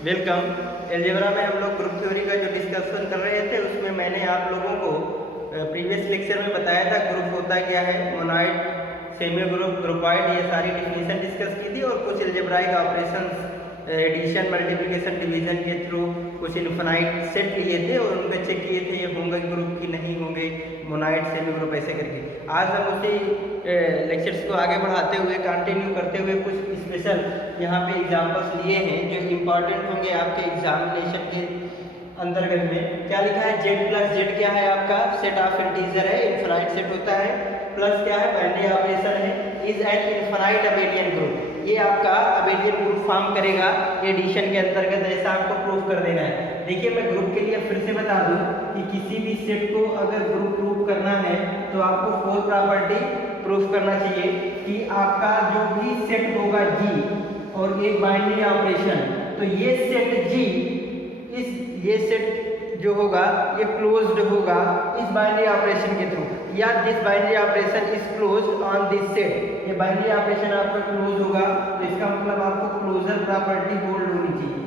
Welcome. Algebra में हम लोग ग्रुप थ्योरी का जो डिस्कशन कर रहे थे उसमें मैंने आप लोगों को प्रीवियस लेक्चर में बताया था ग्रुप होता क्या है, मोनोइड, सेमी ग्रुप, ग्रुपॉइड, ये सारी डिफिनीशन डिस्कस की थी और कुछ algebraic operations addition, multiplication, division के थ्रू कुछ इनफाइनाइट सेट लिए थे और उनके चेक किए थे ये होंगे ग्रुप की नहीं होंगे, मोनोइड, सेमी ग्रुप ऐसे करके। आज हम उसी लेक्चर्स को आगे बढ़ाते हुए कंटिन्यू करते हुए कुछ स्पेशल यहाँ पे एग्जांपल्स लिए हैं जो इम्पॉर्टेंट होंगे आपके एग्जामिनेशन के अंतर्गत में। क्या लिखा है, जेड प्लस जेड क्या है आपका सेट ऑफ इंटीजर है, इनफाइनाइट सेट होता है, प्लस क्या है बाइनरी ऑपरेशन है, is an infinite abelian group, ये आपका अबेलियन ग्रुप फॉर्म करेगा एडिशन के अंतर्गत, ऐसा आपको प्रूफ कर देना है। देखिए मैं ग्रुप के लिए फिर से बता दूं कि किसी भी सेट को अगर ग्रुप प्रूफ करना है तो आपको फोर प्रॉपर्टी प्रूफ करना चाहिए कि आपका जो भी सेट होगा जी और एक बाइनरी ऑपरेशन, तो ये सेट जी ये सेट जो होगा ये क्लोज्ड होगा इस बाइनरी ऑपरेशन के थ्रू, या this binary operation is closed on this set, ये बाइनरी ऑपरेशन आपका क्लोज होगा तो इसका मतलब आपको क्लोजर प्रॉपर्टी होल्ड होनी चाहिए।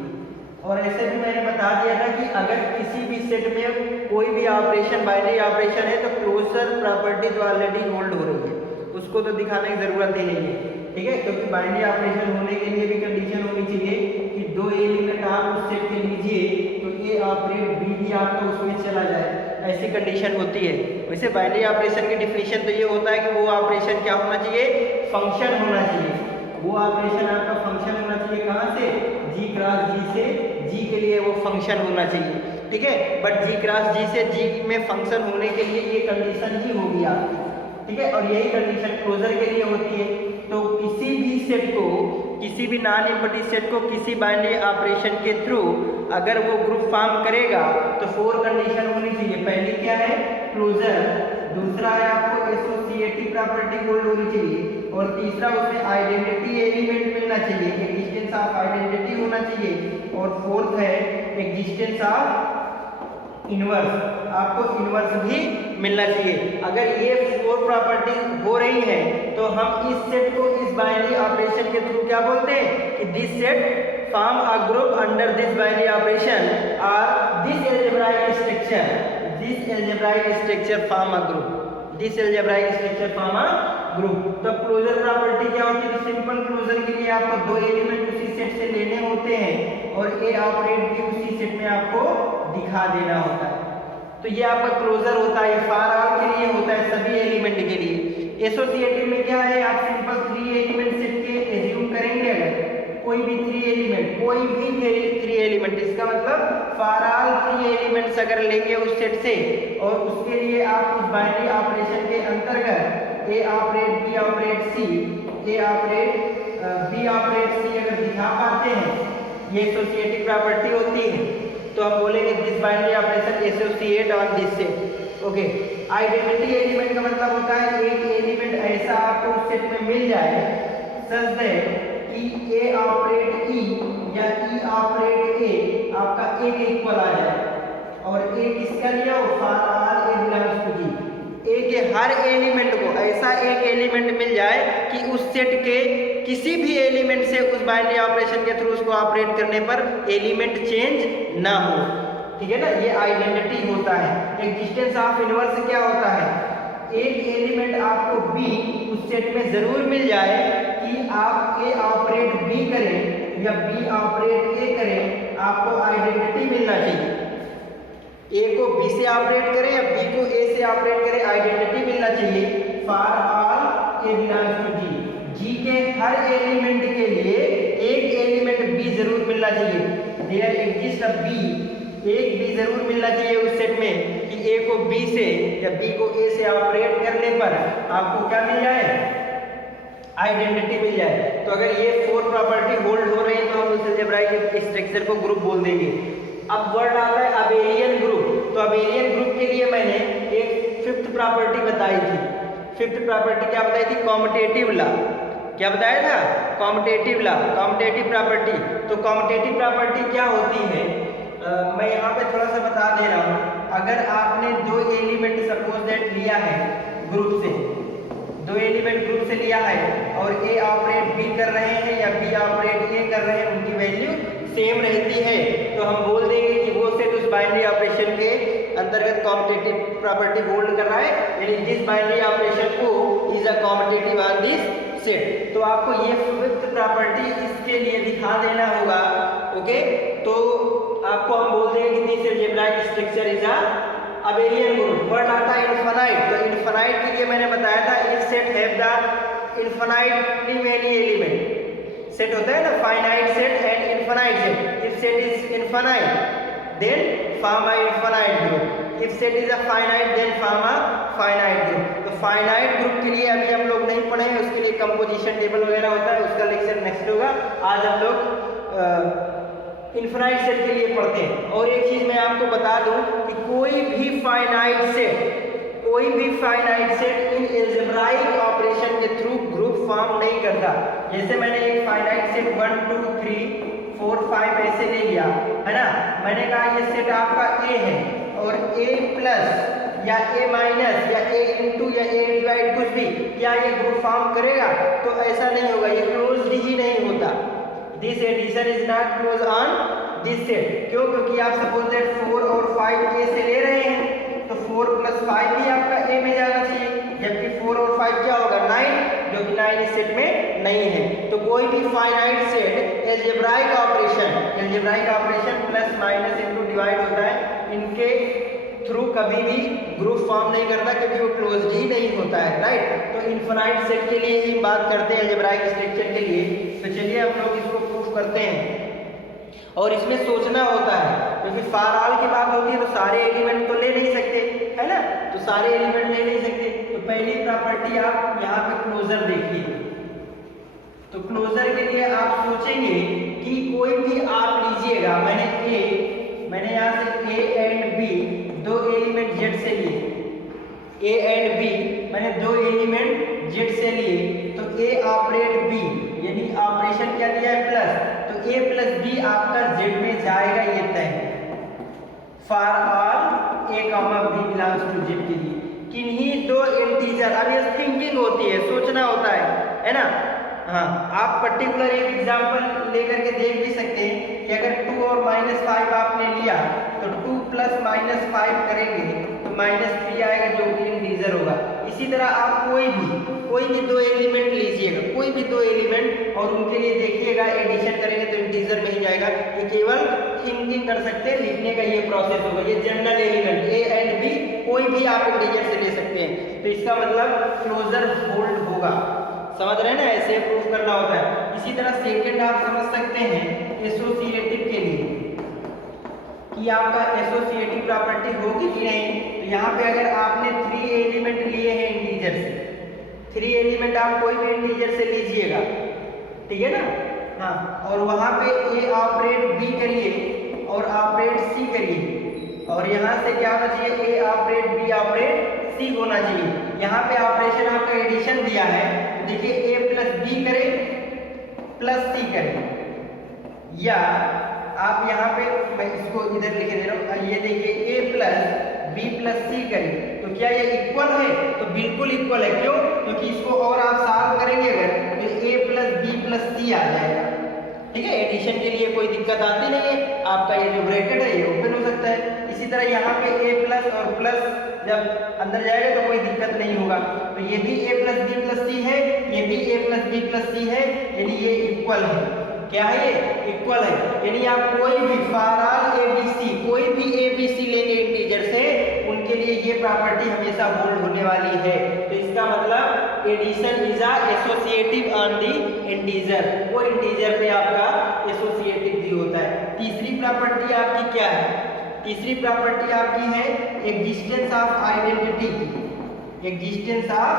और ऐसे भी मैंने बता दिया था कि अगर किसी भी सेट में कोई भी ऑपरेशन बाइनरी ऑपरेशन है तो क्लोजर प्रॉपर्टी तो ऑलरेडी होल्ड हो रही है, उसको तो दिखाने की जरूरत ही नहीं है, ठीक है, क्योंकि बाइनरी ऑपरेशन होने के लिए भी कंडीशन होनी चाहिए कि दो एलिमेंट आप उस सेट के लीजिए तो ए ऑपरेट बी भी आपका उसमें चला जाए, ऐसी कंडीशन होती है। वैसे बाइनरी ऑपरेशन की डिफिनीशन तो ये होता है कि वो ऑपरेशन क्या होना चाहिए, फंक्शन होना चाहिए, वो ऑपरेशन आपका फंक्शन होना चाहिए, कहाँ से, जी क्रॉस जी से, जी के लिए वो फंक्शन होना चाहिए, ठीक है। बट जी क्रॉस जी से जी में फंक्शन होने के लिए ये कंडीशन ही होगी आपकी, ठीक है, और यही कंडीशन क्लोजर के लिए होती है। तो किसी भी सेट को, किसी भी नॉन एम्प्टी सेट को किसी बाइनरी ऑपरेशन के थ्रू अगर वो ग्रुप फॉर्म करेगा तो फोर कंडीशन होनी चाहिए। पहली क्या है, क्लोजर, दूसरा है आपको एसोसिएटिव प्रॉपर्टी होल्ड होनी चाहिए, और तीसरा उसमें आइडेंटिटी एलिमेंट मिलना चाहिए, एग्जिस्टेंस ऑफ आइडेंटिटी होना चाहिए, और फोर्थ है एग्जिस्टेंस ऑफ इनवर्स, आपको इनवर्स भी मिलना चाहिए। अगर ये फोर प्रॉपर्टी हो रही है तो हम इस सेट को इस बाइनरी ऑपरेशन के थ्रू क्या बोलते हैं कि this set form a group under this binary operation और this algebraic structure form a group, this algebraic structure form a group. तो क्लोजर प्रॉपर्टी क्या होती है, सिंपल क्लोजर के लिए आपको दो एलिमेंट उसी सेट से लेने होते हैं और ए ऑपरेट भी उसी सेट में आपको दिखा देना होता है, तो ये आपका क्लोजर होता है, फॉर ऑल के लिए होता है, सभी एलिमेंट के लिए। एसोसिएटिव में क्या है, आप सिंपल थ्री एलिमेंट सेट के एज्यूम करेंगे, अगर कोई भी थ्री एलिमेंट, कोई भी थ्री एलिमेंट, इसका मतलब फॉर ऑल थ्री एलिमेंट्स अगर लेंगे उस सेट से और उसके लिए आप उस बाइनरी ऑपरेशन के अंतर्गत ए ऑपरेट बी ऑपरेट सी, ए ऑपरेट बी ऑपरेट सी अगर दिखा पाते हैं, ये एसोसिएटिव प्रॉपर्टी होती है, तो हम बोलेंगे this binary operation associate on this set, okay. Identity element का मतलब होता है एक एलिमेंट ऐसा आपको उस सेट में मिल जाए सच दैट कि ए ऑपरेट ई या ई ऑपरेट ए आपका ए के इक्वल आ जाए, और ए किसका लिया हो, for all A belongs to G, A के हर एलिमेंट को ऐसा एक एलिमेंट मिल जाए कि उस सेट के किसी भी एलिमेंट से उस बाइनरी ऑपरेशन के थ्रू उसको ऑपरेट करने पर एलिमेंट चेंज ना हो, ठीक है ना, ये आइडेंटिटी होता है। एग्जिस्टेंस ऑफ इनवर्स क्या होता है, एक एलिमेंट आपको बी उस सेट में जरूर मिल जाए कि आप ए ऑपरेट बी करें या बी ऑपरेट ए करें, आपको आइडेंटिटी मिलना चाहिए, ए को बी से ऑपरेट करें या बी को ए से ऑपरेट करें, आइडेंटिटी मिलना चाहिए। For all A belongs to G, G के हर एलिमेंट के लिए एक एलिमेंट बी जरूर मिलना चाहिए, देयर एग्जिस्ट अ बी, एक बी जरूर मिलना चाहिए उस सेट में कि ए को बी से या बी को ए से ऑपरेट करने पर आपको क्या मिल जाए, आइडेंटिटी मिल जाए। तो अगर ये फोर प्रॉपर्टी होल्ड हो रही है तो हम उस अलजेब्राइक स्ट्रक्चर को ग्रुप बोल देंगे। अब वर्ड आता है अबेलियन ग्रुप, तो अबेलियन ग्रुप के लिए मैंने एक फिफ्थ प्रॉपर्टी बताई थी। फिफ्थ प्रॉपर्टी क्या बताई थी, कॉम्यूटेटिव लॉ, क्या बताया था, कॉम्यूटेटिव लॉ, कॉम्यूटेटिव प्रॉपर्टी। तो कॉम्यूटेटिव प्रॉपर्टी क्या होती है, मैं यहाँ पे थोड़ा सा बता दे रहा हूँ। अगर आपने दो एलिमेंट सपोज दैट लिया है ग्रुप से, दो एलिमेंट ग्रुप से लिया है और ए ऑपरेट बी कर रहे हैं या बी ऑपरेट ए कर रहे हैं, उनकी वैल्यू सेम रहती है, तो हम बोल देंगे कि वो सेट उस बाइनरी ऑपरेशन के अंतर्गत कॉम्पिटिटिव प्रॉपर्टी होल्ड कर रहा है, यानी दिस बाइनरी ऑपरेशन को is a competitive on this set. तो आपको ये फिफ्थ प्रॉपर्टी इसके लिए दिखा देना होगा। ओके, तो आपको हम बोल देंगे कि this algebraic structure is a abelian group. Word आता है इनफाइनाइट, तो इनफाइनाइट के लिए मैंने बताया था if set have the infinitely many element. Set होता है ना finite set and infinite set. If set is infinite then form a infinite group, if set is a finite then form a finite group. तो finite group के लिए अभी हम लोग नहीं पढ़े हैं, उसके लिए कंपोजिशन टेबल वगैरह होता है, उसका लेक्चर नेक्स्ट होगा। आज हम लोग इनफाइनाइट सेट के लिए पढ़ते हैं। और एक चीज मैं आपको बता दूं कि कोई भी फाइनाइट सेट इन अलजेब्राइक ऑपरेशन के थ्रू ग्रुप फॉर्म नहीं करता। जैसे मैंने एक फाइनाइट सेट 1 2 3 4 5 ऐसे ले लिया है ना, मैंने कहा ये सेट आपका ए है और ए प्लस या ए माइनस या ए इंटू या ए डिवाइड कुछ भी, क्या ये ग्रुप फॉर्म करेगा? तो ऐसा नहीं होगा, ये क्लोज्ड ही नहीं होता। This addition is not close on this set. क्यों? क्योंकि आप सपोज दैट 4 और 5 ए से ले रहे हैं, तो 4 प्लस 5 भी आपका ए में जाना चाहिए, जबकि 4 और 5 क्या होगा 9, जो कि 9 इस सेट में नहीं है। तो कोई भी finite set algebraic operation plus minus into divide होता है, इनके थ्रू कभी भी ग्रुप फॉर्म नहीं करता, क्योंकि वो क्लोज्ड ही नहीं होता है, राइट। तो इनफाइनाइट सेट के लिए ही बात करते हैं अलजेब्राइक स्ट्रक्चर के लिए। तो चलिए हम लोग इसको प्रूफ करते हैं। और इसमें सोचना होता है, क्योंकि फार ऑल की बात होती है तो सारे एलिमेंट तो ले नहीं सकते, है ना, तो सारे एलिमेंट ले नहीं सकते। तो पहली प्रॉपर्टी आप यहाँ पे क्लोजर देखिए। तो क्लोजर के लिए आप सोचेंगे कि कोई भी आप लीजिएगा, मैंने यहाँ से ए एंड बी दो एलिमेंट जेड से लिए, ए एंड बी मैंने दो एलिमेंट जेड से लिए, तो ए ऑपरेट बी, यानी ऑपरेशन क्या दिया है प्लस, तो ए प्लस बी आपका जेड में जाएगा, ये तय है। For all a comma b belongs to Z के लिए किन्हीं दो इंटीजर, अब ये थिंकिंग होती है, सोचना होता है ना। हाँ, आप पर्टिकुलर एक एग्जांपल लेकर के देख भी सकते हैं कि अगर 2 और -5 आपने लिया तो 2 प्लस -5 करेंगे तो -3 आएगा, जो कि इंटीजर होगा। इसी तरह आप कोई भी दो एलिमेंट लीजिएगा, कोई भी दो एलिमेंट, और उनके लिए देखिएगा एडिशन करेंगे तो इंटीजर में ही जाएगा। ये केवल थिंकिंग कर सकते हैं, लिखने का ये प्रोसेस होगा। ये general element a and b कोई भी आप इंटीजर से ले सकते हैं, तो इसका मतलब क्लोजर होल्ड होगा। समझ रहे हैं ना, ऐसे प्रूफ करना होता है। इसी तरह सेकंड आप समझ सकते हैं एसोसिएटिव के लिए कि आपका एसोसिएटिव प्रॉपर्टी होगी कि नहीं। तो यहाँ पे अगर आपने 3 एलिमेंट लिए हैं इंटीजर से, 3 एलिमेंट आप कोई भी इंटीजर से लीजिएगा, ठीक है ना। हाँ, और वहाँ पे ए ऑपरेट बी करिए और ऑपरेट सी करिए, और यहाँ से क्या होना चाहिए, ए ऑपरेट बी ऑपरेट सी होना चाहिए। यहाँ पे ऑपरेशन आपका एडिशन दिया है, देखिए ए प्लस बी करें प्लस सी करें, या आप यहाँ पे मैं इसको इधर लिखे दे रहा हूँ, ये देखिए ए प्लस बी प्लस सी करें, तो क्या ये इक्वल है? तो बिल्कुल इक्वल है। क्यों? क्योंकि इसको और आप सॉल्व करेंगे अगर, तो ए प्लस बी प्लस सी आ जाएगा, ठीक है। एडिशन के लिए कोई दिक्कत आती नहीं है, आपका ये जो ब्रैकेट है ये ओपन हो सकता है। इसी तरह यहाँ पे ए प्लस और प्लस जब अंदर जाएगा तो कोई दिक्कत नहीं होगा। तो ये भी ए प्लस बी प्लस सी है, ये भी ए प्लस बी प्लस सी है, यानी ये इक्वल है। क्या है ये? इक्वल है। यानी आप कोई भी for all a b c, कोई भी ए बी सी लेंगे इंटीजर से, उनके लिए ये प्रॉपर्टी हमेशा होल्ड होने वाली है। तो इसका मतलब addition is a associative on the integer, वो इंटीजर पे आपका एसोसिएटिव भी होता है। तीसरी प्रॉपर्टी आपकी क्या है? तीसरी प्रॉपर्टी आपकी है existence of identity. Existence of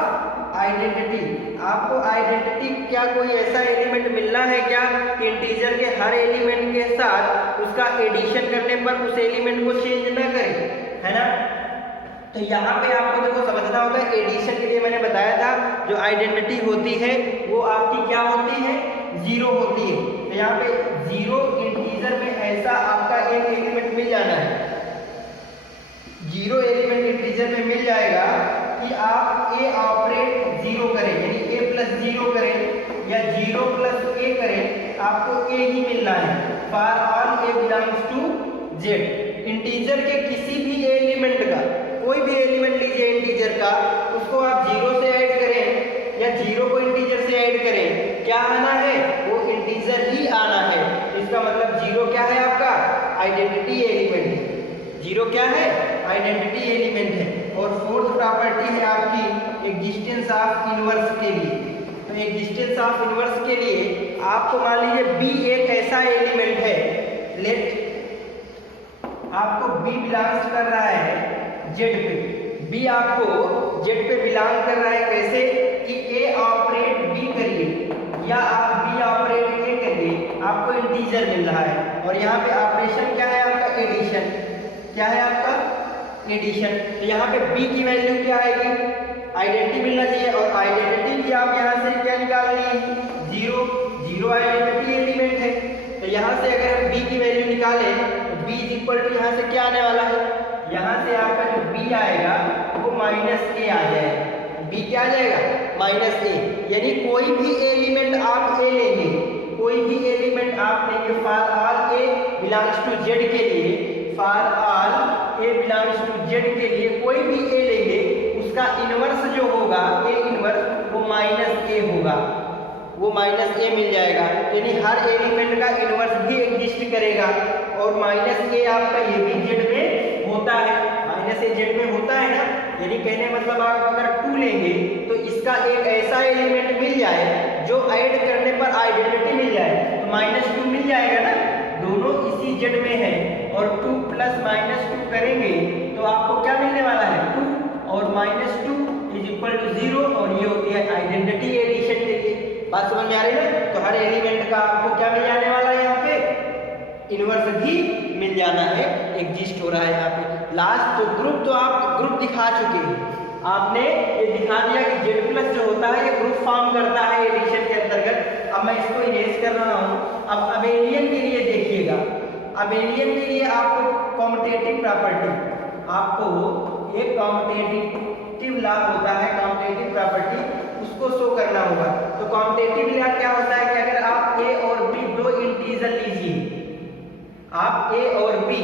identity, आपको आइडेंटिटी क्या कोई ऐसा एलिमेंट मिलना है क्या कि इंटीजर के हर एलिमेंट के साथ उसका एडिशन करने पर उस एलिमेंट को चेंज ना करे, है ना। तो यहाँ पे आपको देखो समझना होगा, एडिशन के लिए मैंने बताया था जो आइडेंटिटी होती है वो आपकी क्या होती है, 0 होती है। तो यहाँ पे 0 इंटीजर में ऐसा आपका एक एलिमेंट मिल जाना है, 0 एलिमेंट इंटीजर में मिल जाएगा कि आप ए ऑपरेट 0 करें, यानी ए प्लस प्लस 0 करें या 0 प्लस a करें, आपको a ही मिलना है। For all a belongs to z, integer के किसी भी एलिमेंट का, कोई भी एलिमेंट लीजिए इंटीजर का, उसको आप 0 से ऐड करें या 0 को इंटीजर से ऐड करें, क्या आना है? वो इंटीजर ही आना है। इसका मतलब 0 क्या है आपका? आइडेंटिटी एलिमेंट है। 0 क्या है? आइडेंटिटी एलिमेंट है। और फोर्थ प्रॉपर्टी है आपकी एग्जिस्टेंस ऑफ इनवर्स के लिए। तो एग्जिस्टेंस ऑफ इनवर्स के लिए आपको मान लीजिए b एक ऐसा एलिमेंट है, लेट आपको b बिलोंग्स कर रहा है z पे, b आपको z पे बिलोंग कर रहा है। कैसे कि a ऑपरेट b करिए या आप b ऑपरेट a करिए, आपको इंटीजर मिल रहा है। और यहाँ पे ऑपरेशन क्या है आपका? एडिशन। क्या है आपका? एडिशन। तो यहाँ पे b की वैल्यू क्या आएगी? आइडेंटिटी मिलना चाहिए। और आइडेंटिटी भी आप यहाँ से क्या निकाल रही है? 0। 0 आइडेंटिटी एलिमेंट है। तो यहाँ से अगर हम b की वैल्यू निकालें तो b इज इक्वल टू यहाँ से क्या आने वाला है? यहाँ से आपका जो b आएगा वो माइनस a आ जाएगा। b क्या आ जाएगा? Minus a। यानी कोई भी एलिमेंट आप a लेंगे, कोई भी एलिमेंट आप लेंगे for all a belongs to z के लिए, for all a belongs to z के लिए कोई भी a लेंगे, उसका इनवर्स जो होगा a इनवर्स वो माइनस a होगा, वो माइनस a मिल जाएगा। यानी हर एलिमेंट का इनवर्स भी एग्जिस्ट करेगा। और माइनस a आपका ये भी z में होता है, माइनस a z में होता है ना। यानी कहने मतलब आप अगर 2 लेंगे तो इसका एक ऐसा एलिमेंट मिल जाए जो ऐड करने पर आइडेंटिटी मिल जाए, तो -2 मिल जाएगा ना। दोनों इसी z में है और 2 प्लस -2 करेंगे तो आपको क्या मिलने वाला है? 2 और -2 इज इक्वल टू 0। और ये होती है आइडेंटिटी एडिशन के लिए। बात समझ में आ रही है? तो हर एलिमेंट का आपको क्या मिल जाने वाला है? यहाँ पे इनवर्स भी मिल जाना है, एग्जिस्ट हो रहा है यहाँ पे। लास्ट तो ग्रुप तो आप ग्रुप दिखा चुके हैं, आपने ये दिखा दिया कि z प्लस जो होता है ये ग्रुप फॉर्म करता है एडिशन के अंतर्गत। अब मैं इसको इरेज कर रहा हूँ। अब अबेलियन के लिए देखिएगा, अबेलियन के लिए आपको कॉम्यूटेटिव प्रॉपर्टी, आपको एक कॉम्यूटेटिव लॉ होता है, कॉम्यूटेटिव प्रॉपर्टी, उसको शो करना होगा। तो कॉम्यूटेटिव लॉ क्या होता है कि अगर आप a और b दो इंटीजर लीजिए, आप a और b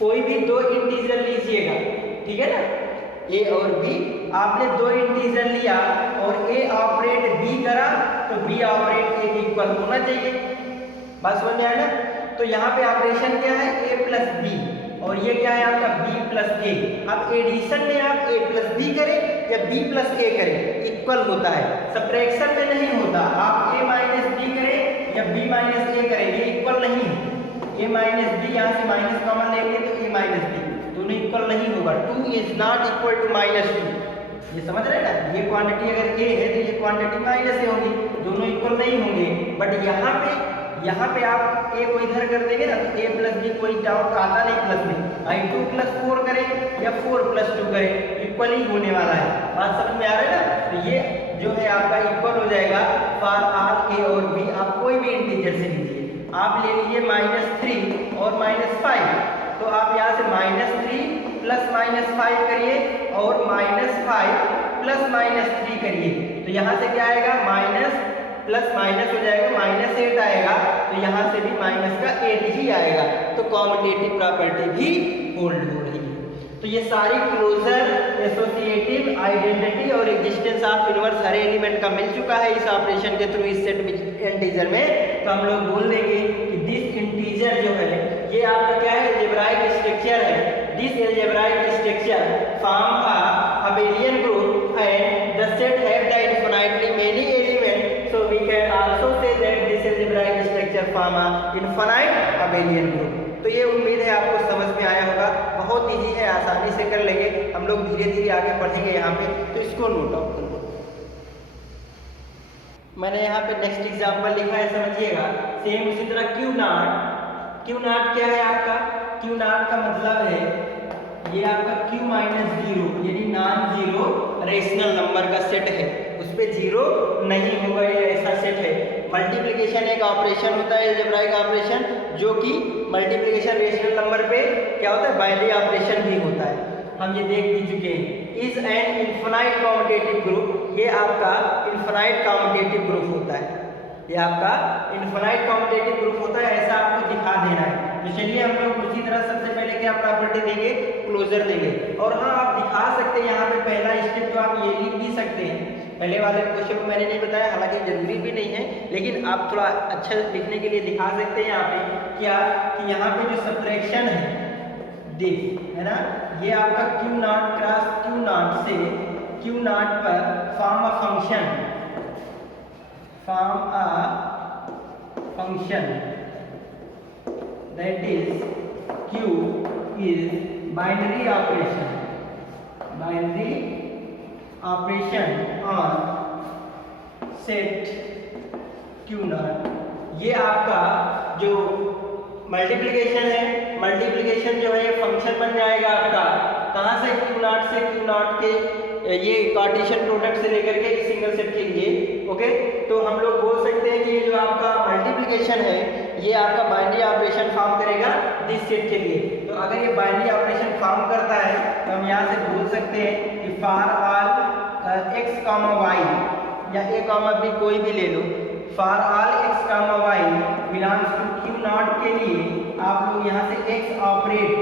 कोई भी दो इंटीजर लीजिएगा, ठीक है ना, a और b आपने दो इंटीजर लिया और a ऑपरेट b करा तो b ऑपरेट a के इक्वल होना चाहिए। बात समझ में आया ना? तो यहाँ पे ऑपरेशन क्या है? a प्लस b और ये क्या है आपका? b plus a। अब एडिशन में आप a प्लस b करें या b प्लस a करें, इक्वल होता है। सब्ट्रैक्शन में नहीं होता, आप a माइनस b करें या b माइनस a करें, ये इक्वल नहीं है। a माइनस b, यहाँ से माइनस कॉमन लेंगे तो a माइनस b, दोनों इक्वल नहीं होगा। 2 इज नॉट इक्वल टू -2। ये समझ रहे हैं ना? ये क्वांटिटी अगर a है तो ये क्वांटिटी माइनस a होगी, दोनों इक्वल नहीं होंगे। बट यहाँ पे आप a को इधर कर देंगे ना तो a प्लस b कोई डाउट आता नहीं प्लस में। आई 2 प्लस 4 करें या 4 प्लस 2 करें, इक्वल ही होने वाला है। बात समझ में आ रहा है ना? तो ये जो है आपका इक्वल हो जाएगा फॉर ऑल a और b। आप कोई भी इंटीजर से लीजिए, आप ले लीजिए -3 और -5, तो आप यहाँ से -3 प्लस -5 करिए और -5 प्लस -3 करिए, तो यहाँ से क्या आएगा? माइनस प्लस माइनस हो जाएगा, -8 आएगा, तो यहाँ से भी माइनस का 8 ही आएगा। तो कॉम्यूटेटिव प्रॉपर्टी भी होल्ड हो रही है। तो ये सारी क्लोजर, एसोसिएटिव, आइडेंटिटी और existence of inverse her element का मिल चुका है इस ऑपरेशन के थ्रू, इस सेट इंटीजर में। तो हम लोग बोल देंगे कि दिस इंटीजर जो है ये आपका क्या है? अलजेब्राइक स्ट्रक्चर है। This algebraic structure form a abelian group and the set have the infinitely many element, so we can also say that this algebraic structure form a infinite abelian group. तो ये उम्मीद है आपको समझ में आया होगा। बहुत इजी है, आसानी से कर लेंगे हम लोग, धीरे धीरे आगे बढ़ेंगे यहाँ पे। तो इसको नोट आउट कर लो। मैंने यहाँ पे नेक्स्ट एग्जांपल लिखा है, समझिएगा। सेम उसी तरह क्यू नॉट क्या है आपका? क्यू नॉट का मतलब है ये आपका q माइनस 0 यानी नॉन जीरो रेशनल नंबर का सेट है, उस पर 0 नहीं होगा, ये ऐसा सेट है। मल्टीप्लिकेशन एक ऑपरेशन होता है, अलजेब्राइक ऑपरेशन, जो कि मल्टीप्लिकेशन रेशनल नंबर पे क्या होता है? बाइनरी ऑपरेशन भी होता है, हम ये देख भी चुके हैं। Is an infinite commutative group, ये आपका इन्फिनाइट कम्यूटेटिव ग्रुप होता है, ये आपका इन्फिनाइट कम्यूटेटिव ग्रुप होता है, ऐसा आपको दिखा देना है। तो चलिए हम लोग उसी तरह सबसे पहले क्या प्रॉपर्टी देंगे, क्लोजर देंगे। और हाँ, आप दिखा सकते हैं यहाँ पे पहला स्टेप तो आप ये लिख भी सकते हैं। पहले वाले क्वेश्चन को मैंने नहीं बताया, हालांकि जरूरी भी नहीं है, लेकिन आप थोड़ा अच्छा लिखने के लिए दिखा सकते हैं यहाँ पे क्या कि यहाँ पे जो सब्ट्रैक्शन है दे है ना, ये आपका Q not cross Q not से क्यू नॉट पर form a function that is Q is binary operation on set Q not. ये आपका जो मल्टीप्लिकेशन है, मल्टीप्लिकेशन जो है ये फंक्शन बन जाएगा आपका कहाँ से, क्यू नॉट के ये कार्टेशियन प्रोडक्ट से लेकर के इस सिंगल सेट के लिए। ओके, तो हम लोग बोल सकते हैं कि ये जो आपका मल्टीप्लिकेशन है ये आपका बाइनरी ऑपरेशन फॉर्म करेगा दिस सेट के लिए। तो अगर ये बाइनरी ऑपरेशन फॉर्म करता है तो हम यहाँ से बोल सकते हैं कि फॉर ऑल x, y या a, b कोई भी ले लो, for all x, y belongs to Q not के लिए आप लोग यहाँ से x ऑपरेट,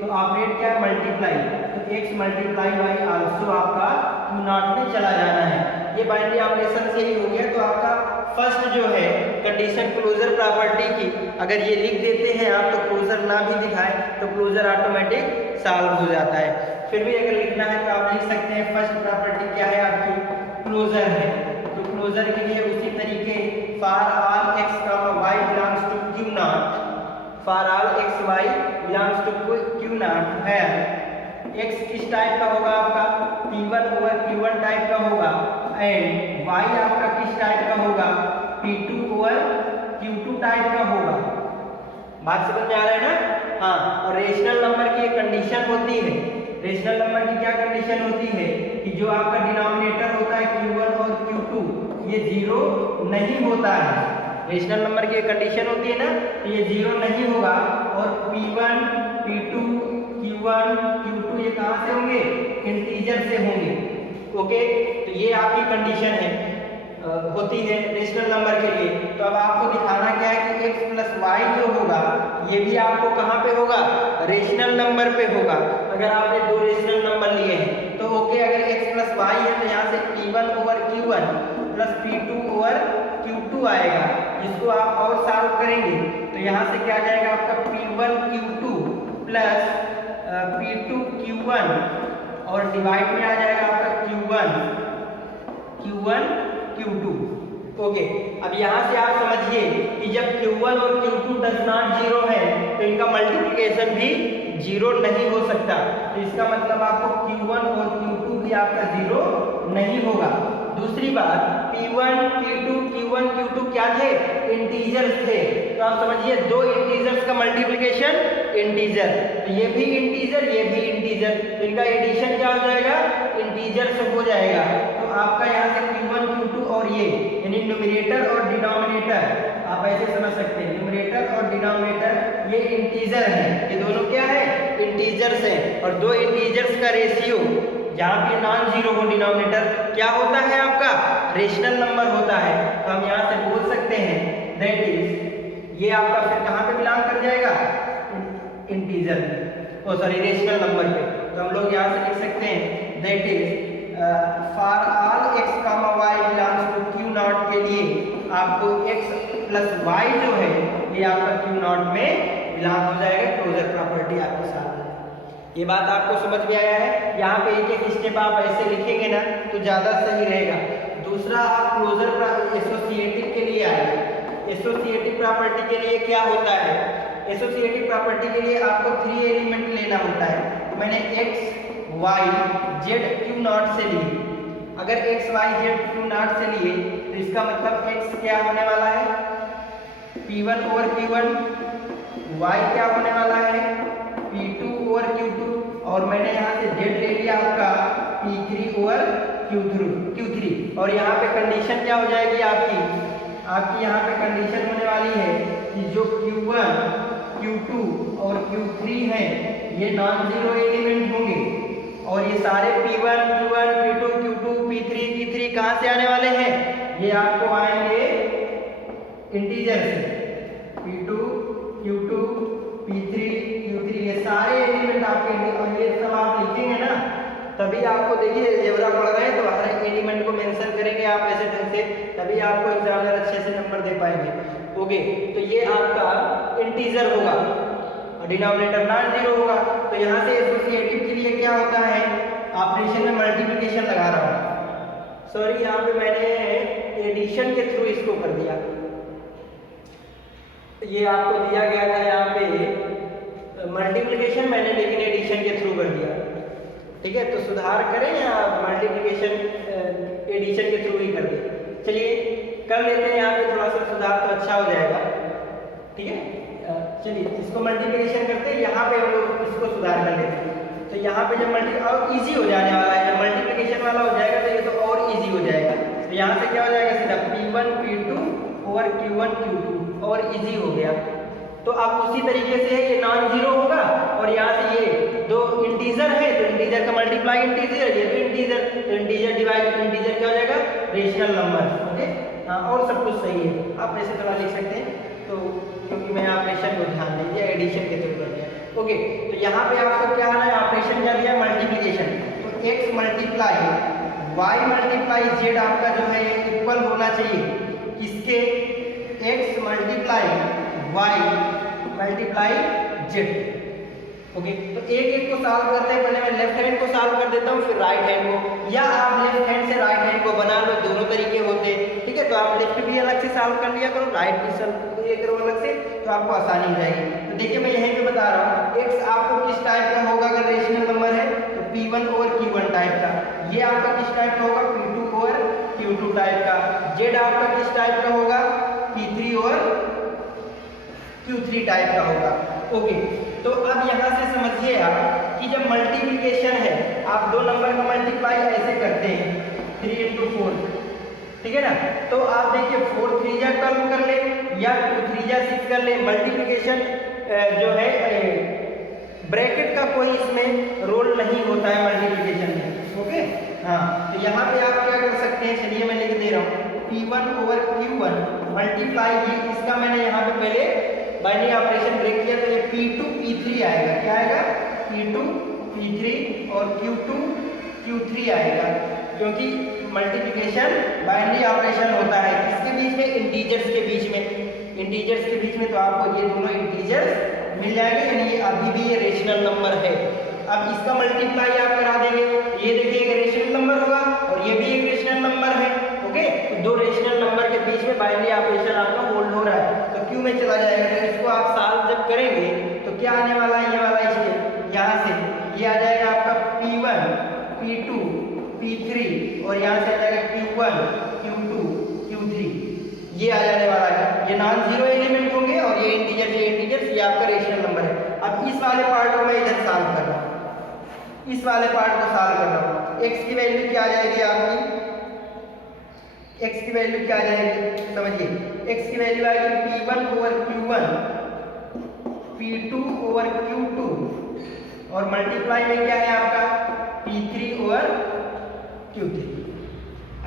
तो ऑपरेट क्या है, मल्टीप्लाई, तो x मल्टीप्लाई बाई आल्सो आपका क्यू नॉट में चला जाना है। ये बाइनरी ऑपरेशन से ही हो गया। तो आपका फर्स्ट जो है कंडीशन क्लोजर प्रॉपर्टी की अगर ये लिख देते हैं आप, तो क्लोजर ना भी दिखाए तो क्लोजर ऑटोमेटिक सॉल्व हो जाता है। फिर भी अगर लिखना है तो आप लिख सकते हैं फर्स्ट प्रॉपर्टी क्या है आपकी, क्लोजर है। तो क्लोजर के लिए उसी तरीके for all x, y belongs to Q not, for all x, y belongs to Q not है। x किस टाइप का होगा आपका, p1 ओवर q1 टाइप का होगा, एंड y आपका किस टाइप का होगा, p2 ओवर q2 टाइप का होगा। बात समझ में आ रहा है ना? हाँ, और रेशनल नंबर की एक कंडीशन होती है, रेशनल नंबर की क्या कंडीशन होती है कि जो आपका डिनोमिनेटर होता है q1 और q2 ये जीरो नहीं होता है। रेशनल नंबर की एक कंडीशन होती है ना, तो ये जीरो नहीं होगा, और p1, p2, q1, q2 ये कहाँ से होंगे, इंटीजर से होंगे। ओके, तो ये आपकी कंडीशन है होती है रेशनल नंबर के लिए। तो अब आपको दिखाना क्या है कि x प्लस वाई जो होगा ये भी आपको कहाँ पे होगा, रेशनल नंबर पे होगा। अगर आपने दो रेशनल नंबर लिए हैं तो ओके, अगर x प्लस वाई है तो यहाँ से p1 over q1 plus p2 over q2 आएगा, जिसको आप और सॉल्व करेंगे तो यहाँ से क्या जाएगा आपका p1 q2 plus p2 q1 और डिवाइड में आ जाएगा आपका q1 q2। ओके, अब यहाँ से आप समझिए कि जब q1 और q2 डज नॉट जीरो है तो इनका मल्टीप्लिकेशन भी जीरो नहीं हो सकता। तो इसका मतलब आपको q1 और q2 भी आपका जीरो नहीं होगा। दूसरी बात, p1, p2, q1, q2 क्या थे, इंटीजर्स थे। तो आप समझिए दो इंटीजर्स का मल्टीप्लिकेशन इंटीजर, तो ये भी इंटीजर ये भी इंटीजर, तो इनका एडिशन क्या हो जाएगा, इंटीजर से हो जाएगा। तो आपका यहाँ से q1, q2 और ये यानी न्यूमरेटर और डिनोमिनेटर आप ऐसे समझ सकते हैं, न्यूमरेटर और डिनोमिनेटर ये इंटीजर है, ये दोनों क्या है, इंटीजर्स हैं। और दो इंटीजर्स का रेशियो जहाँ पे नॉन जीरो हो डिनोमिनेटर क्या होता है आपका, रेशनल नंबर होता है। तो हम यहाँ से बोल सकते हैं दैट इज ये आपका फिर कहाँ पे बिलोंग कर जाएगा, integer, oh sorry rational number पे। तो हम लोग यहाँ से लिख सकते हैं that is for all x, y belongs to Q not के लिए आपको x प्लस y जो है ये आपका क्यू नॉट में बिलोंग हो जाएगा। क्लोजर प्रॉपर्टी आपके साथ है। ये बात आपको समझ में आया है? यहाँ पे एक एक स्टेप आप ऐसे लिखेंगे ना तो ज़्यादा सही रहेगा। दूसरा, आप क्लोजर एसोसिएटिव के लिए आए। एसोसिएटिव प्रॉपर्टी के लिए क्या होता है, एसोसिएटिव प्रॉपर्टी के लिए आपको 3 एलिमेंट लेना होता है। तो मैंने x, y, z Q not से लिए। अगर x, y, z Q not से लिए तो इसका मतलब x क्या होने वाला है, p1 ओवर q1, y क्या होने वाला है, p2 ओवर q2, और मैंने यहाँ से z ले लिया आपका p3 ओवर q3। और यहाँ पे कंडीशन क्या हो जाएगी आपकी यहाँ पे कंडीशन होने वाली है कि जो q1, q2 और q3 हैं ये नॉन जीरो एलिमेंट होंगे, और ये सारे p1, q1, p2, q2, P3 P3 कहाँ से आने वाले हैं? ये आपको आएंगे इंटीजर से, P2 Q2 P3 Q3, ये सारे एलिमेंट आपके, और ये सब आप लिखेंगे ना, तभी आपको देखिए अलजेब्रा पढ़ रहे हैं तो हर एक एलिमेंट को मेंशन करेंगे आप ऐसे ढंग से, तभी आपको एग्जामिनर अच्छे से नंबर दे पाएंगे। ओके, तो ये आपका इंटीजर होगा और डिनोमिनेटर नॉन जीरो होगा। तो यहाँ से एसोसिएटिव के लिए क्या होता है, ऑपरेशन में मल्टीप्लिकेशन लगा रहा हूँ, सॉरी यहाँ पे मैंने एडिशन के थ्रू इसको कर दिया, ये आपको दिया गया था यहाँ पे मल्टीप्लिकेशन, मैंने लेकिन एडिशन के थ्रू कर दिया। ठीक है, तो सुधार करें या मल्टीप्लिकेशन एडिशन के थ्रू ही कर दें। चलिए कर लेते हैं यहाँ पे थोड़ा सा सुधार, तो अच्छा हो जाएगा। ठीक है, चलिए इसको मल्टीप्लिकेशन करते हैं, यहाँ पे हम लोग इसको सुधार कर लेते हैं। तो यहाँ पे जब और इजी हो जाने वाला है, जब मल्टीप्लिकेशन वाला हो जाएगा तो ये तो और इजी हो जाएगा। तो यहाँ से क्या हो जाएगा, सीधा P1 P2 और Q1 Q2 और इजी हो गया। तो अब उसी तरीके से ये नॉन जीरो होगा और यहाँ से ये दो इंटीजर है तो इंटीजर का मल्टीप्लाई इंटीजर, ये भी इंटीजर, तो इंटीजर डिवाइड इंटीजर क्या हो जाएगा, रेशनल नंबर। ओके, हाँ, और सब कुछ सही है, आप ऐसे थोड़ा लिख सकते हैं, तो क्योंकि मैं ऑपरेशन को ध्यान दे दिया, एडिशन के थ्रू कर दिया। ओके, तो यहाँ पे आपको क्या आना है, ऑपरेशन क्या दिया, मल्टीप्लिकेशन, तो x multiply y multiply z आपका जो है इक्वल होना चाहिए किसके, x multiply y multiply z। Okay, तो एक एक को सॉल्व करते हैं, पहले मैं लेफ्ट हैंड को सॉल्व कर देता हूँ, फिर राइट हैंड को, या आप लेफ्ट हैंड से राइट हैंड को बना लो, दोनों तरीके होते हैं। ठीक है, तो आप लेफ्ट भी अलग से सॉल्व कर लिया करो, राइट भी सॉल्व ये करो अलग से, तो आपको आसानी हो जाएगी। तो देखिए मैं यहीं पे बता रहा हूँ, x आपको किस टाइप का होगा, अगर रेशनल नंबर है तो P1 और Q1 टाइप का, ये आपका किस टाइप का होगा, P2 और Q2 टाइप का, z आपका किस टाइप का होगा, P3 और Q3 टाइप का होगा। ओके, तो अब यहाँ से समझिए आप कि जब मल्टीप्लिकेशन है, आप दो नंबर का मल्टीप्लाई ऐसे करते हैं 3 × 4, ठीक है ना, तो आप देखिए 4 3 जा 12 कर ले या 2 3 जा 6 कर ले, मल्टीप्लिकेशन जो है ब्रैकेट का कोई इसमें रोल नहीं होता है मल्टीप्लिकेशन में। ओके, हाँ, तो यहाँ पे आप क्या कर सकते हैं, चलिए मैं लिख दे रहा हूँ, P1 over Q1 मल्टीप्लाई, ये इसका मैंने यहाँ पे पहले बाइनरी ऑपरेशन ब्रेक किया, तो ये P2 P3 आएगा, क्या आएगा, P2 P3 और Q2 Q3 आएगा, क्योंकि मल्टीप्लिकेशन बाइनरी ऑपरेशन होता है किसके बीच में, इंटीजर्स के बीच में, इंटीजर्स के बीच में, तो आपको ये दोनों इंटीजर्स मिल जाएंगे, यानी ये अभी भी ये रेशनल नंबर है। अब इसका मल्टीप्लाई आप करा देंगे, ये देखिए एक रेशनल नंबर होगा और ये भी एक रेशनल नंबर है। ओके, तो दो रेशनल नंबर के बीच में बाइनरी ऑपरेशन आपका होल्ड हो रहा है, तो क्यू में चला जाएगा, तो इसको आप सॉल्व जब करेंगे तो क्या आने वाला है, ये वाला स्टेप, यहाँ से ये आ जाएगा आपका P1 P2 P3 और यहाँ से आ जाएगा Q1 Q2 Q3, ये आ जाने वाला है, ये नॉन जीरो एलिमेंट होंगे और ये इंटीजर, ये आपका रेशनल नंबर है। अब इस वाले पार्ट को मैं इधर सॉल्व कर रहा हूँ, इस वाले पार्ट को सॉल्व कर रहा हूँ, x की वैल्यू क्या आ जाएगी आपकी, x की वैल्यू क्या आ जाएगी, समझिए, x की वैल्यू आएगी P1 over Q1 P2 over Q2 और मल्टीप्लाई में क्या है आपका P3 over Q3,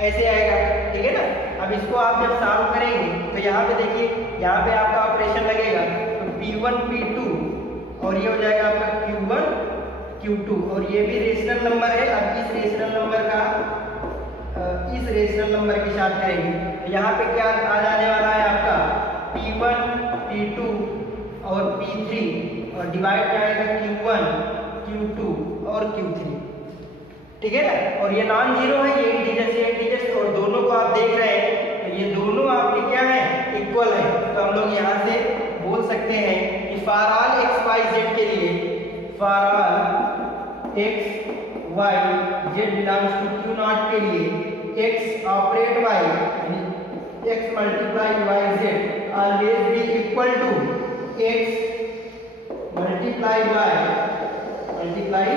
ऐसे आएगा। ठीक है ना, अब इसको आप जब सॉल्व करेंगे तो यहाँ पे देखिए, यहाँ पे आपका ऑपरेशन लगेगा, तो P1 P2 और ये हो जाएगा आपका Q1 Q2 और ये भी रेशनल नंबर है। अब इस रेशनल नंबर का इस रेशनल नंबर के साथ करेंगे, यहाँ पे क्या आ जाने वाला है आपका P1 P2 और P3 और डिवाइड जाएगा Q1 Q2 और Q3, ठीक है ना, और ये नॉन जीरो है, ये इंटीजर्स और दोनों को आप देख रहे हैं, तो ये दोनों आपके क्या है, इक्वल है। तो हम लोग यहाँ से बोल सकते हैं कि for all x y z के लिए, for all x y z belongs to Q not के लिए x operate y x multiply y z always be equal to x multiply y multiply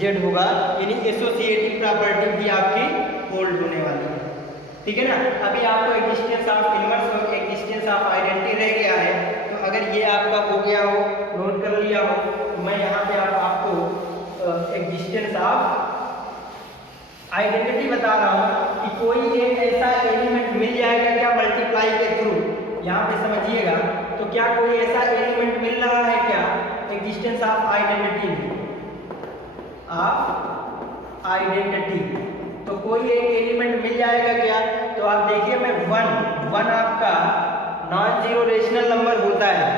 z होगा, यानी एसोसिएटिव प्रॉपर्टी भी आपकी hold होने वाली है। ठीक है ना, अभी आपको एक्जिस्टेंस ऑफ इनवर्स और एक्जिस्टेंस ऑफ आइडेंटिटी रह गया है, तो अगर ये आपका हो गया हो, नोट कर लिया हो, तो मैं यहाँ पे आपको एक्जिस्टेंस ऑफ आइडेंटिटी बता रहा हूँ कि कोई एक ऐसा एलिमेंट मिल जाएगा क्या मल्टीप्लाई के थ्रू, यहाँ पे समझिएगा। तो क्या कोई ऐसा एलिमेंट मिल रहा है क्या, existence of identity, of identity. तो कोई एक एलिमेंट मिल जाएगा क्या, तो आप देखिए मैं वन आपका नॉन जीरो रेशनल नंबर होता है,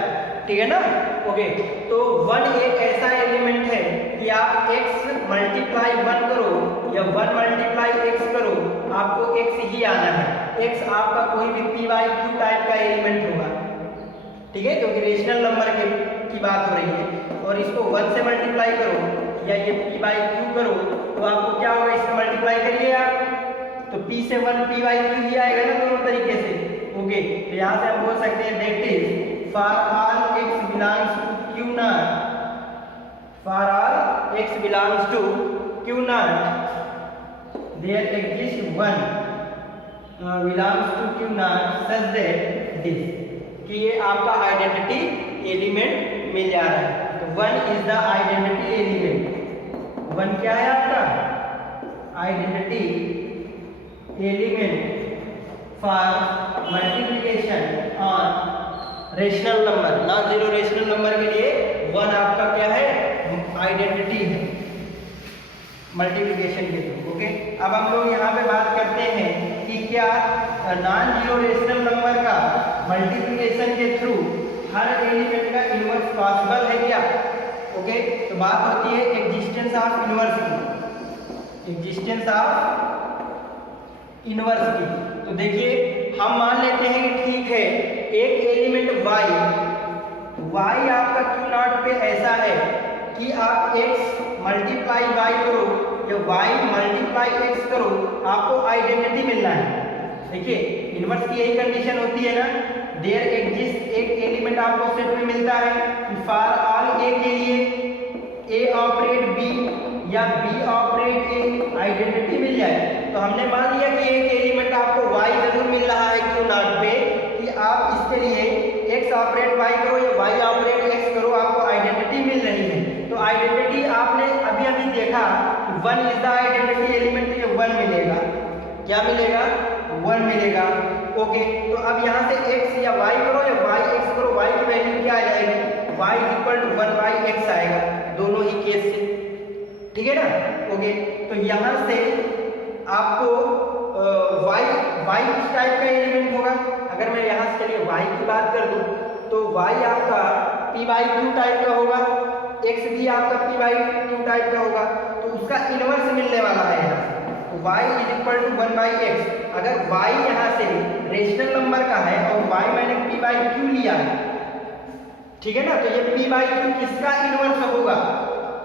ठीक है ना, ओके। तो वन एक ऐसा एलिमेंट है कि आप x मल्टीप्लाई 1 करो या 1 मल्टीप्लाई x करो, आपको x ही आना है। x आपका कोई भी p बाई क्यू टाइप का एलिमेंट होगा, ठीक है, क्योंकि रेशनल नंबर की बात हो रही है। और इसको 1 से मल्टीप्लाई करो या ये p बाई क्यू करो, तो आपको क्या होगा, इसका मल्टीप्लाई करिए आप, तो p से 1 p बाई क्यू ही आएगा ना दोनों तरीके से, ओके। तो यहाँ से हम बोल सकते हैं that is for all x belongs to q naught, for all x belongs to q naught there exists one belongs to q naught such that this, कि ये आपका आइडेंटिटी एलिमेंट मिल जा रहा है। तो one is the identity element, one क्या है आपका identity element for multiplication on rational number, non zero rational number के लिए वन आपका क्या है, आइडेंटिटी है मल्टीप्लिकेशन के थ्रू, ओके। अब हम लोग यहाँ पे बात करते हैं कि क्या नॉन जीरो रेशनल नंबर का मल्टीप्लिकेशन के थ्रू हर एलिमेंट का इनवर्स पॉसिबल है क्या, ओके। तो बात होती है एग्जिस्टेंस ऑफ इनवर्स की, एग्जिस्टेंस ऑफ इनवर्स की। तो देखिए हम मान लेते हैं कि ठीक है एक एलिमेंट y आपका क्यू नॉट पे ऐसा है कि आप x मल्टीप्लाई y करो या y मल्टीप्लाई x करो, आपको आइडेंटिटी मिलना है। देखिए इनवर्स की यही कंडीशन होती है ना, देयर एग्जिस्ट एक एलिमेंट आपको सेट में मिलता है, फॉर ऑल a के लिए a ऑपरेट b या b ऑपरेट a आइडेंटिटी मिल जाए। तो हमने मान लिया कि एक एलिमेंट आपको y जरूर मिल रहा है क्यू नॉट पे, कि आप इसके लिए x ऑपरेट y करो या y ऑपरेट x करो, आपको आइडेंटिटी मिल रही है। तो आइडेंटिटी आपने अभी अभी देखा कि 1 इज द आइडेंटिटी एलिमेंट, तो ये 1 मिलेगा, क्या मिलेगा, 1 मिलेगा, ओके। तो अब यहाँ से x या y करो या y x करो, y की वैल्यू क्या आ जाएगी, y equal to 1 by x आएगा दोनों ही केस से, ठीक है ना, ओके। तो यहाँ से आपको y किस टाइप का एलिमेंट होगा, अगर मैं यहाँ से चलिए y की बात कर दूं तो y आपका p बाई क्यू टाइप का होगा, x भी आपका p बाई क्यू टाइप का होगा, तो उसका इनवर्स मिलने वाला है यहाँ से। तो y is equal to 1 by x। अगर y यहाँ से रेशनल नंबर का है और y मैंने p बाई क्यू लिया है, ठीक है ना, तो ये p बाई क्यू किसका इनवर्स होगा,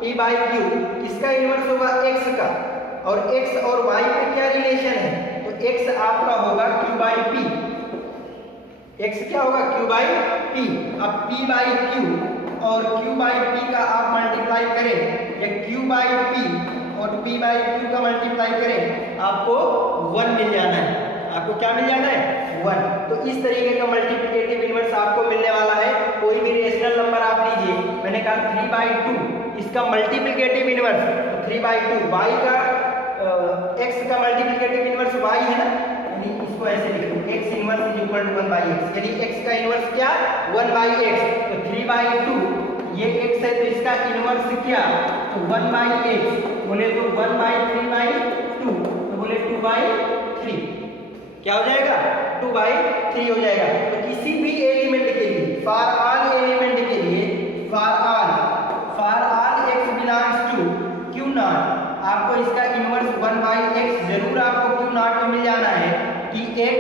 p बाई क्यू किसका इनवर्स होगा, x का। और x और y पे क्या रिलेशन है, तो x आपका होगा q बाई p, x क्या होगा q बाई p। अब p बाई q और q बाई p का आप मल्टीप्लाई करें या q बाई p और p बाई q का मल्टीप्लाई करें, आपको 1 मिल जाना है, आपको क्या मिल जाना है, 1। तो इस तरीके का मल्टीप्लिकेटिव इनवर्स आपको मिलने वाला है। कोई भी रेशनल नंबर आप लीजिए, मैंने कहा 3/2 इसका मल्टीप्लिकेटिव इनवर्स, तो 3/2 y का x का मल्टीप्लिकेटिव इनवर्स y है ना, यानी इसको ऐसे लिख लो x inverse is equal to 1 by x, यानी x का इनवर्स क्या, 1 बाई x। तो 3/2 ये x है, तो इसका इनवर्स क्या, तो 1 बाई x, बोले तो 1 बाई 3/2, तो बोले 2/3, क्या हो जाएगा, 2/3 हो जाएगा। तो किसी भी एलिमेंट के लिए, फॉर ऑल एलिमेंट के लिए, for all x belongs to Q not, आपको इसका इनवर्स 1 बाई x जरूर आपको क्यू नॉट में मिल जाना है कि x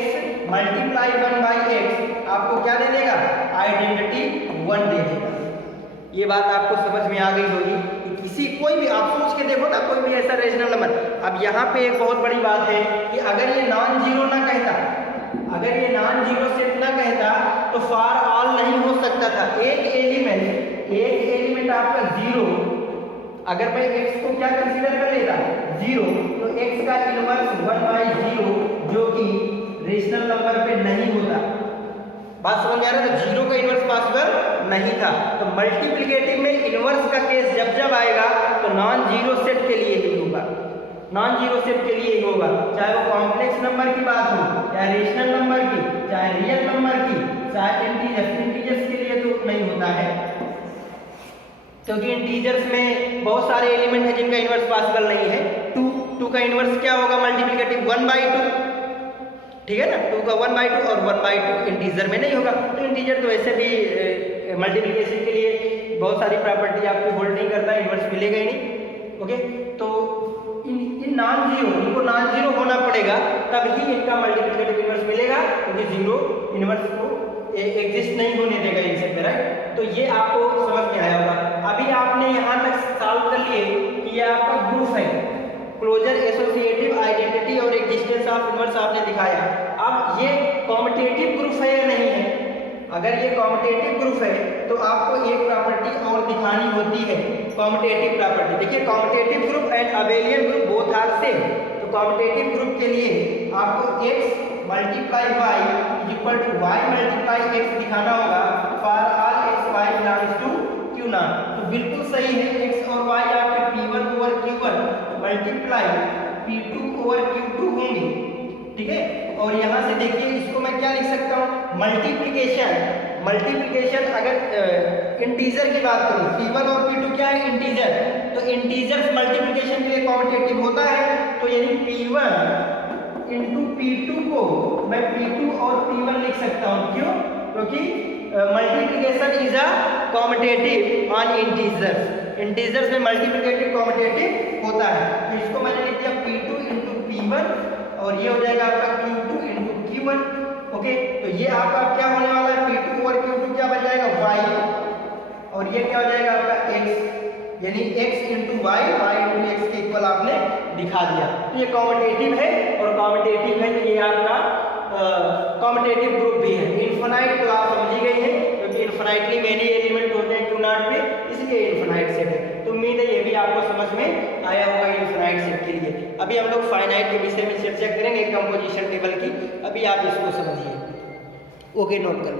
मल्टीप्लाई 1 बाई x आपको क्या दे देगा, आइडेंटिटी 1 दे देगा। ये बात आपको समझ में आ गई होगी कि किसी कोई भी आप सोच के देखो ना, कोई भी ऐसा रेशनल नंबर। अब यहाँ पे एक बहुत बड़ी बात है कि अगर ये नॉन जीरो ना कहता, अगर ये नॉन जीरो सेट ना कहता तो फॉर ऑल नहीं हो सकता था। एक एलिमेंट आपका जीरो, अगर मैं x को क्या कंसीडर कर लेता, जीरो, तो x का इनवर्स 1 बाई 0 जो कि रेशनल नंबर पे नहीं होता। बात समझ में आ रहा है, तो जीरो का इनवर्स पॉसिबल नहीं था। तो मल्टीप्लिकेटिव में इनवर्स का केस जब जब आएगा तो नॉन जीरो सेट के लिए ही होगा। नॉन जीरो सेट के लिए ही होगा, चाहे वो कॉम्प्लेक्स नंबर की बात हो, चाहे रेशनल नंबर की, चाहे रियल नंबर की, चाहे इंटीजर्स के लिए तो नहीं होता है, क्योंकि इंटीजर्स में बहुत सारे एलिमेंट हैं जिनका इनवर्स पॉसिबल नहीं है। टू का इनवर्स क्या होगा? मल्टीप्लिकेटिव 1/2, ठीक है ना, 2 का 1/2 और 1/2 इंटीजर में नहीं होगा। तो इंटीजर तो वैसे भी मल्टीप्लिकेशन के लिए बहुत सारी प्रॉपर्टी आपकी होल्ड नहीं करता, इनवर्स मिलेगा ही नहीं। ओके, तो इन नॉन जीरो, इनको नॉन जीरो होना पड़ेगा तब ही इनका मल्टीप्लिकेटिव इनवर्स मिलेगा, क्योंकि जीरो इनवर्स को एग्जिस्ट नहीं होने देगा इनसे पे, राइट। तो ये आपको समझ में आया होगा। अभी आपने यहाँ तक सॉल्व कर लिए कि ये आपका ग्रुप है, क्लोजर, एसोसिएटिव, आइडेंटिटी और एग्जिस्टेंस ऑफ इनवर्स आपने दिखाया। अब ये कॉम्पिटिटिव ग्रुप है या नहीं है? अगर ये कॉम्पिटिटिव ग्रुप है तो आपको एक प्रॉपर्टी और दिखानी होती है, कॉम्पिटिटिव प्रॉपर्टी। देखिए, competitive group and abelian group both are same. तो कॉम्पिटिटिव ग्रुप के लिए आपको x multiply y is equal to y multiply x दिखाना होगा for all x y belongs to Q0। तो बिल्कुल सही है, x और y आपके P1 over Q1 multiply P2 over Q2 होंगे, ठीक है। और यहाँ से देखिए, इसको मैं क्या लिख सकता हूँ? मल्टीप्लिकेशन अगर इंटीजर की बात करूँ, P1 और P2 क्या है? इंटीजर। तो इंटीजर्स मल्टीप्लिकेशन के लिए कॉम्पिटिटिव होता है, तो यानी P1 इंटू P2 को मैं P2 और P1 लिख सकता हूँ। क्यों? क्योंकि multiplication is a competitive on integers. Integers में मल्टीप्लिकेटिव कॉम्पिटिटिव होता है। तो इसको मैंने लिख दिया P2 इंटू P1 और ये हो जाएगा आपका Q2 इंटू Q1। ओके, तो ये आपका क्या होने वाला है? P2 और Q2 क्या बन जाएगा? Y, और ये क्या हो जाएगा आपका X, यानी x into y, y into x के इक्वल आपने दिखा दिया। तो ये कॉम्पिटिटिव है, और कॉम्पिटिटिव है तो ये आपका कॉम्पिटिटिव ग्रुप भी है। इनफाइनाइट तो आप समझ ही गए हैं, क्योंकि इनफाइनाइटली मेनी एलिमेंट होते हैं Q0 पे, इसलिए इनफाइनाइट सेट है। तो उम्मीद है ये भी आपको समझ में आया होगा इनफाइनाइट सेट के लिए। अभी हम लोग फाइनाइट के विषय में चर्चा करेंगे, कंपोजिशन टेबल की। अभी आप इसको समझिए। ओके, नोट कर लो।